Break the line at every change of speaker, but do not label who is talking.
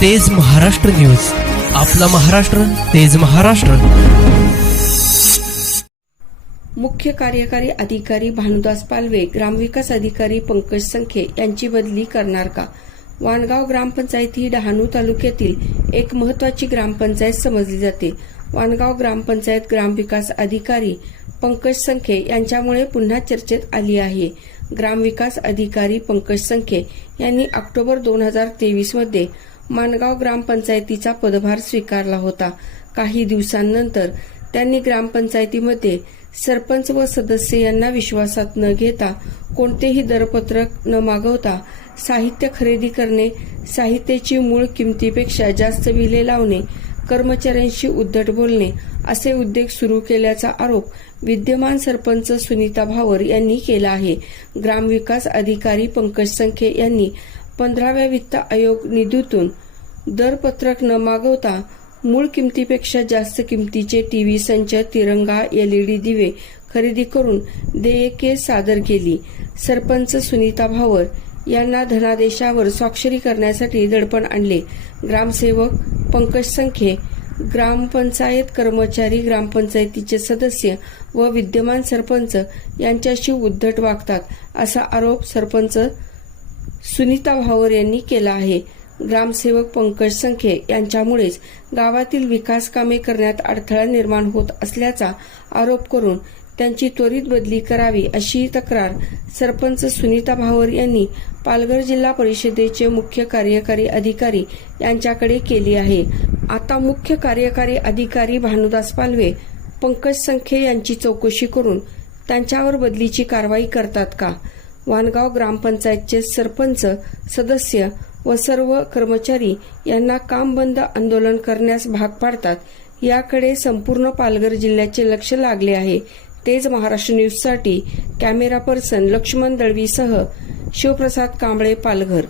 तेज महाराष्ट्र न्यूज. आपला महाराष्ट्र तेज महाराष्ट्र.
मुख्य कार्यकारी अधिकारी भानुदास पालवे ग्रामविकास अधिकारी पंकज संखे यांची बदली करणार का? वाणगाव ग्रामपंचायत ही डहाणू तालुक्यातील एक महत्वाची ग्रामपंचायत समजली जाते. वाणगाव ग्रामपंचायत ग्रामविकास अधिकारी पंकज संखे यांच्यामुळे पुन्हा चर्चेत आली आहे. ग्रामविकास अधिकारी पंकज संखे यांनी ऑक्टोबर दोन हजार तेवीसमध्ये माणगाव ग्रामपंचायतीचा पदभार स्वीकारला होता. काही दिवसांनंतर त्यांनी ग्रामपंचायतीमध्ये सरपंच व सदस्य यांना विश्वासात न घेता कोणतेही दरपत्रक न मागवता साहित्य खरेदी करणे साहित्याची मूळ किमतीपेक्षा जास्त विले लावणे कर्मचाऱ्यांशी उद्धट बोलणे असे उद्योग सुरू केल्याचा आरोप विद्यमान सरपंच सुनीता भावर यांनी केला आहे. ग्रामविकास अधिकारी पंकज संखे यांनी पंधराव्या वित्त आयोग निधीतून दरपत्रक न मागवता मूळ किमतीपेक्षा जास्त किमतीचे टीव्ही संच तिरंगा एलईडी दिवे खरेदी करून देयके सादर केली. सरपंच सुनीता भावर यांना धनादेशावर स्वाक्षरी करण्यासाठी दडपण आणले. ग्रामसेवक पंकज संखे ग्रामपंचायत कर्मचारी ग्रामपंचायतीचे सदस्य व विद्यमान सरपंच यांच्याशी उद्धट वागतात असा आरोप सरपंच सुनीता भावर यांनी केला आहे. ग्रामसेवक पंकज संखे यांच्यामुळेच गावातील विकास कामे करण्यात अडथळा निर्माण होत असल्याचा आरोप करून त्यांची त्वरित बदली करावी अशी तक्रार सरपंच सुनीता भावर यांनी पालघर जिल्हा परिषदेचे मुख्य कार्यकारी अधिकारी यांच्याकडे केली आहे. आता मुख्य कार्यकारी अधिकारी भानुदास पालवे पंकज संखे यांची चौकशी करून त्यांच्यावर बदलीची कारवाई करतात का? वानगाव ग्रामपंचायतचे सरपंच सदस्य व सर्व कर्मचारी यांना काम बंद आंदोलन करण्यास भाग पाडतात. याकडे संपूर्ण पालघर जिल्ह्याचे लक्ष लागले आहे. तेज महाराष्ट्र न्यूजसाठी कॅमेरा पर्सन लक्ष्मण दळवीसह शिवप्रसाद कांबळे पालघर